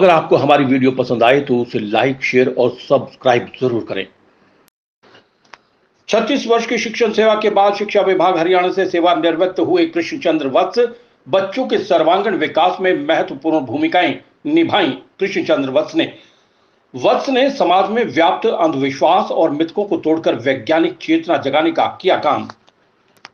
अगर आपको हमारी वीडियो पसंद आए तो उसे लाइक, शेयर और सब्सक्राइब जरूर करें। 36 वर्ष की शिक्षण सेवा के बाद शिक्षा विभाग हरियाणा से सेवानिवृत्त हुए कृष्णचंद्र वत्स बच्चों के सर्वांगीण विकास में महत्वपूर्ण भूमिकाएं निभाई। कृष्णचंद्र वत्स ने समाज में व्याप्त अंधविश्वास और मिथकों को तोड़कर वैज्ञानिक चेतना जगाने का किया काम।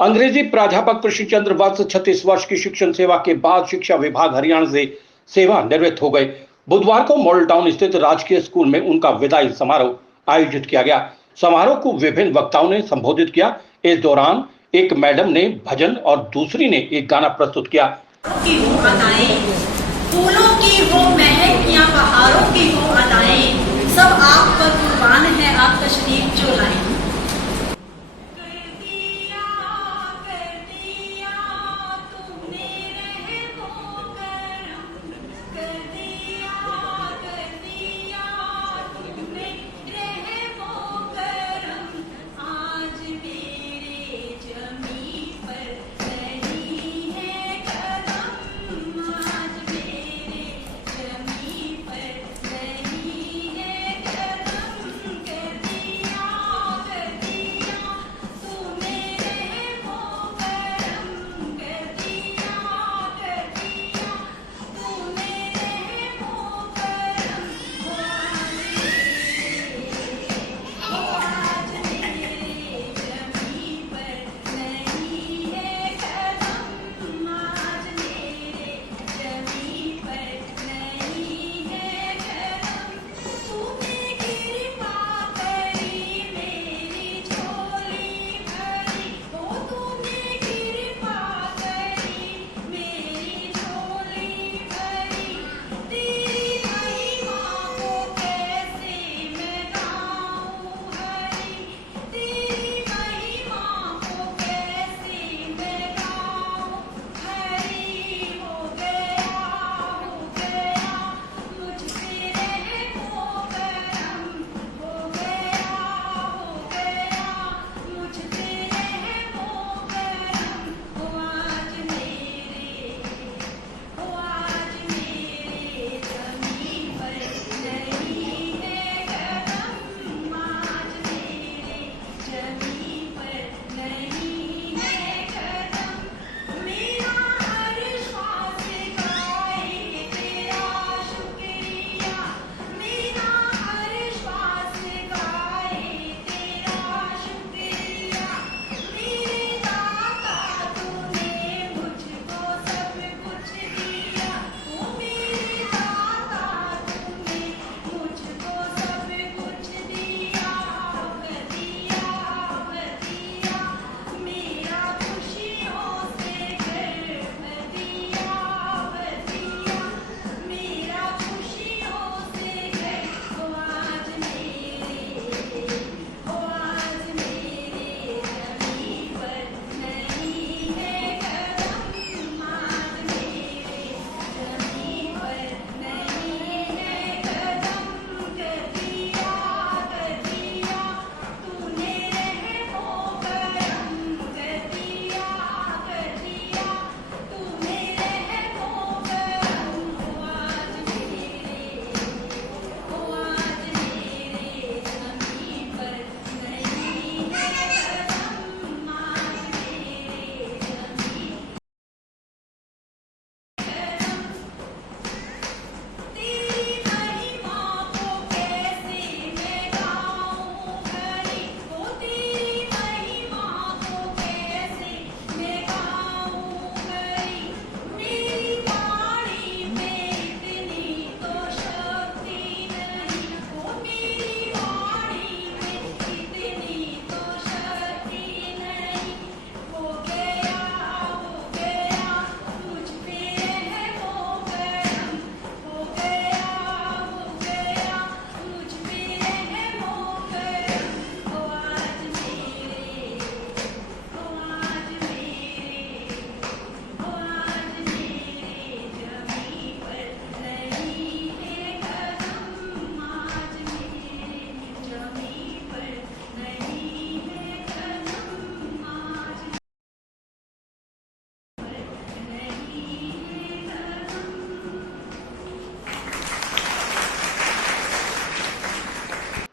अंग्रेजी प्राध्यापक कृष्णचंद्र वत्स 36 वर्ष की शिक्षण सेवा के बाद शिक्षा विभाग हरियाणा से सेवानिवृत्त हो गए। बुधवार को मॉडल टाउन स्थित राजकीय स्कूल में उनका विदाई समारोह आयोजित किया गया। समारोह को विभिन्न वक्ताओं ने संबोधित किया। इस दौरान एक मैडम ने भजन और दूसरी ने एक गाना प्रस्तुत किया। फूलों की वो महक या पहाड़ों की वो अदाएं, सब आप पर कुर्बान है, आप तशरीफ जो लाएं।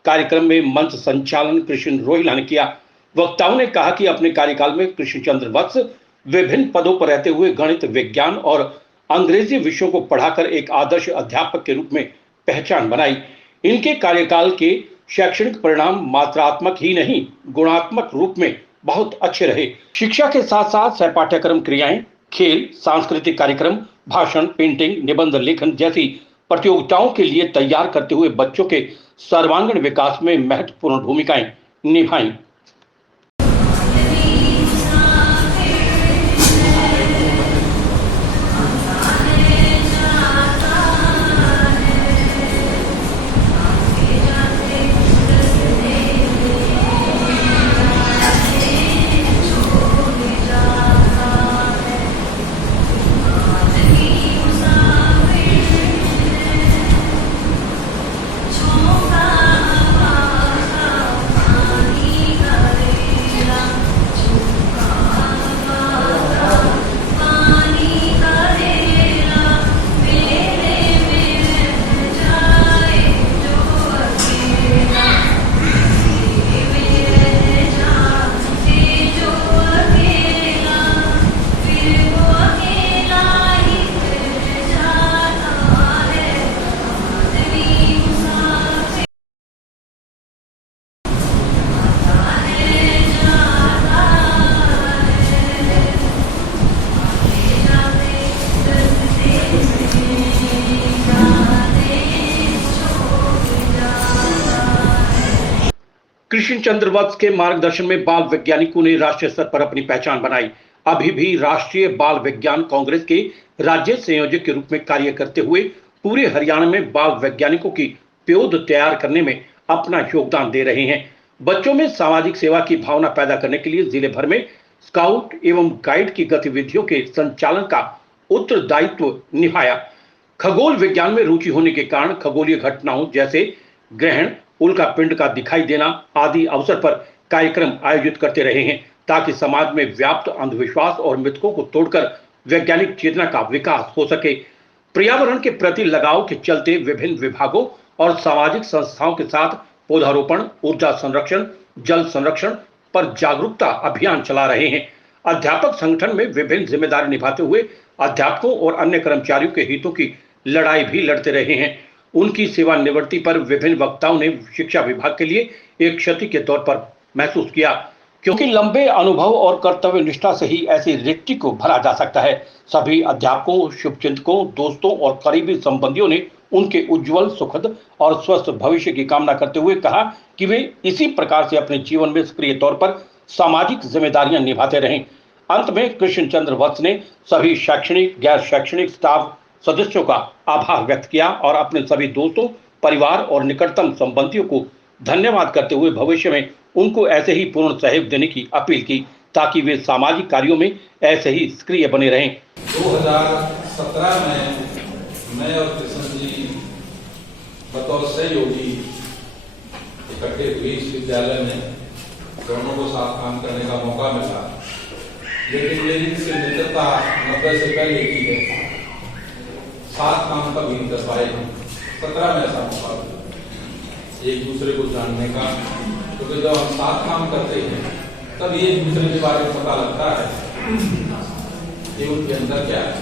कार्यक्रम में मंच संचालन कृष्ण रोहिला ने किया। वक्ताओं ने कहा कि अपने कार्यकाल में कृष्णचंद्र वत्स विभिन्न पदों पर रहते हुए गणित, विज्ञान और अंग्रेजी विषयों को पढ़ाकर एक आदर्श अध्यापक के रूप में पहचान बनाई। इनके कार्यकाल के शैक्षणिक परिणाम मात्रात्मक ही नहीं, गुणात्मक रूप में बहुत अच्छे रहे। शिक्षा के साथ साथ सह पाठ्यक्रम क्रियाएं, खेल, सांस्कृतिक कार्यक्रम, भाषण, पेंटिंग, निबंध लेखन जैसी प्रतियोगिताओं के लिए तैयार करते हुए बच्चों के सर्वांगीण विकास में महत्वपूर्ण भूमिकाएं निभाई। कृष्णचंद्र वत्स के मार्गदर्शन में बाल वैज्ञानिकों ने राष्ट्रीय स्तर पर अपनी पहचान बनाई। अभी भी राष्ट्रीय बाल विज्ञान कांग्रेस के राज्य संयोजक के रूप में कार्य करते हुए पूरे हरियाणा में बाल वैज्ञानिकों की प्योध तैयार करने में अपना योगदान दे रहे हैं। बच्चों में सामाजिक सेवा की भावना पैदा करने के लिए जिले भर में स्काउट एवं गाइड की गतिविधियों के संचालन का उत्तरदायित्व निभाया। खगोल विज्ञान में रुचि होने के कारण खगोलीय घटनाओं जैसे ग्रहण, उल्का पिंड का दिखाई देना आदि अवसर पर कार्यक्रम आयोजित करते रहे हैं, ताकि समाज में व्याप्त अंधविश्वास और मिथकों को तोड़कर वैज्ञानिक चेतना का विकास हो सके। पर्यावरण के प्रति लगाव के चलते विभिन्न विभागों और सामाजिक संस्थाओं के साथ पौधारोपण, ऊर्जा संरक्षण, जल संरक्षण पर जागरूकता अभियान चला रहे हैं। अध्यापक संगठन में विभिन्न जिम्मेदारी निभाते हुए अध्यापकों और अन्य कर्मचारियों के हितों की लड़ाई भी लड़ते रहे हैं। उनकी सेवानिवृत्ति पर विभिन्न वक्ताओं ने शिक्षा विभाग के लिए एक क्षति के तौर पर महसूस किया, क्योंकि लंबे अनुभव और कर्तव्य निष्ठा से ही ऐसी रिक्ति को भरा जा सकता है। सभी अध्यापकों, शुभचिंतकों, दोस्तों और करीबी संबंधियों ने उनके उज्जवल, सुखद और स्वस्थ भविष्य की कामना करते हुए कहा कि वे इसी प्रकार से अपने जीवन में सक्रिय तौर पर सामाजिक जिम्मेदारियां निभाते रहें। अंत में कृष्णचंद्र वत्स ने सभी शैक्षणिक, गैर शैक्षणिक स्टाफ सदस्यों का आभार व्यक्त किया और अपने सभी दोस्तों, परिवार और निकटतम संबंधियों को धन्यवाद करते हुए भविष्य में उनको ऐसे ही पूर्ण सहयोग देने की अपील की, ताकि वे सामाजिक कार्यों में ऐसे ही सक्रिय बने रहें। 2017 में मैं और कृष्ण जी बतौर सहयोगी इकट्ठे हुए इस विद्यालय में, दोनों को साथ काम करने का मौका मिला, लेकिन मेरी इससे मित्रता 90 से पहले की है, साथ काम का भी कर पाए। 17 में ऐसा मौका एक दूसरे को जानने का, क्योंकि जब हम साथ काम करते हैं तब ये एक दूसरे के बारे में पता लगता है कि उनके अंदर क्या है।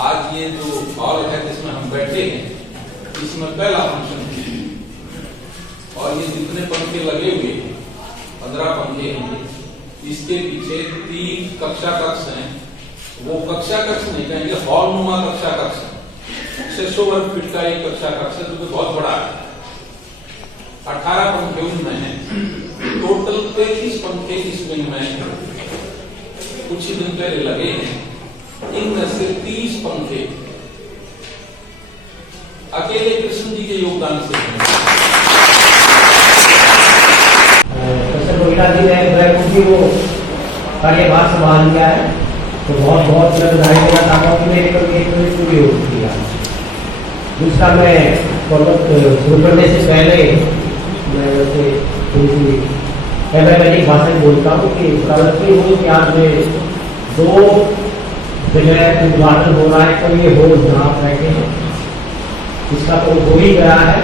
आज ये जो हॉल है जिसमें हम बैठे हैं, इसमें पहला फंक्शन है और ये जितने पंखे लगे हुए 15 पंखे हैं, इसके पीछे 3 कक्षा कक्ष हैं। वो कक्षा कक्ष नहीं कहेंगे, हॉल नुमा कक्षा कक्ष 600 वर्ग फीट का एक कक्षा कक्ष है, जो कि बहुत बड़ा है। 18 पंखे उनमें हैं, टोटल 35 पंखे इस विंग में कुछ ही दिन पहले लगे हैं। इनमें से 30 पंखे अकेले कृष्ण जी के योगदान से हैं। रोहिला जी ने वो कार्यभार संभाल लिया है, तो बहुत बहुत मैं बधाई देना चाहता हूँ कि मेरे कभी एक पूरी हो चुकी है। दूसरा, मैं शुरू करने से पहले मैं वैसे भाषण बोलता हूँ कि प्रवृत्ति हो कि आज में 2 जगह उद्घाटन हो रहा है, तो ये हो जहाँ बैठे हैं इसका तो हो ही गया है।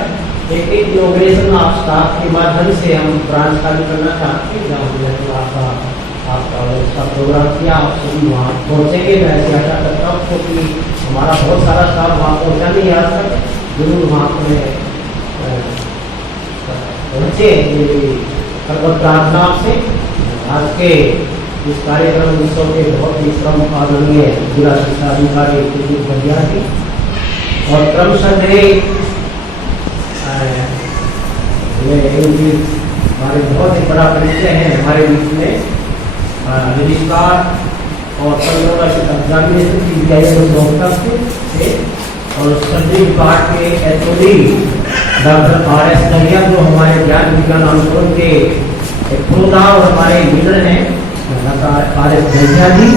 एक इनोग्रेशन ऑफ स्टाफ के माध्यम से हम ब्रांच खाली करना चाहते हैं, जहाँ आपका उसका प्रोग्राम किया, आप सभी वहाँ पहुँचेंगे। मैं ऐसी आशा करता हूँ क्योंकि हमारा बहुत सारा स्टाफ वहाँ पहुँचा नहीं आज तक, जरूर वहाँ पर पहुँचे भगवत प्रार्थना से। आज के इस कार्यक्रम उत्सव के बहुत ही श्रम आदरणीय जिला शिक्षा अधिकारी कुलदीप भैया जी और क्रमशः हमारे बहुत ही बड़ा परिचय है हमारे बीच में रजिस्ट्रार और एग्जामिनेशन से और सभी विभाग के एचओडी डॉक्टर RS नरिया जो हमारे ज्ञान विज्ञान आंदोलन के प्रोदा और हमारे लीडर हैं RS भैया जी,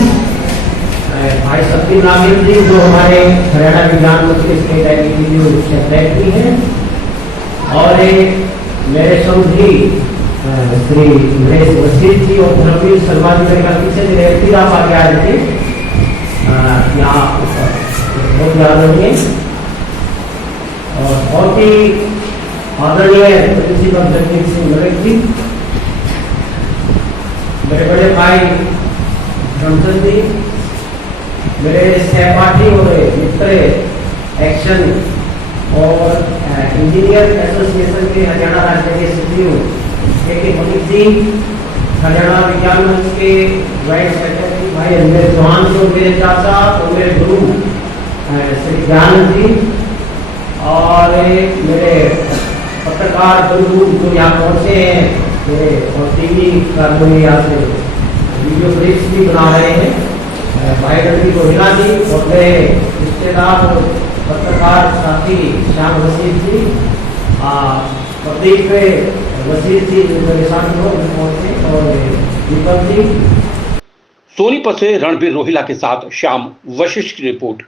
भाई सत्यम नागिर जी जो हमारे हरियाणा विज्ञान मंच के स्टेट एग्जीक्यूटिव सेक्रेटरी हैं, और मेरे समझी श्री नरेश वसील जी और धर्मवीर शर्मा जी मेरे पीछे से व्यक्ति आप आगे आ जाते यहाँ बहुत आदरणीय और बहुत ही आदरणीय प्रिंसिपल जगदीप सिंह मलिक जी, मेरे बड़े भाई धर्मचंद जी, मेरे सहपाठी और मित्र एक्शन और इंजीनियर एसोसिएशन के हरियाणा राज्य के सचिव के मलिक जी, हरियाणा विज्ञान मंच के वाइस सेक्रेटरी भाई अजमेर चौहान जो मेरे चाचा और मेरे गुरु श्री ज्ञानंद जी, और मेरे पत्रकार बंधु जो यहाँ पहुँचे हैं मेरे और टीवी कर्मी यहाँ से वीडियो क्लिप्स भी बना रहे हैं, भाई रणदीप गोहिला जी और मेरे रिश्तेदार और पत्रकार साथी श्याम वसील जी, प्रदीप वसील जी मेरे साथ पहुंचे और दीपक जी। सोनीपत से रणबीर रोहिला के साथ श्याम वशिष्ठ की रिपोर्ट।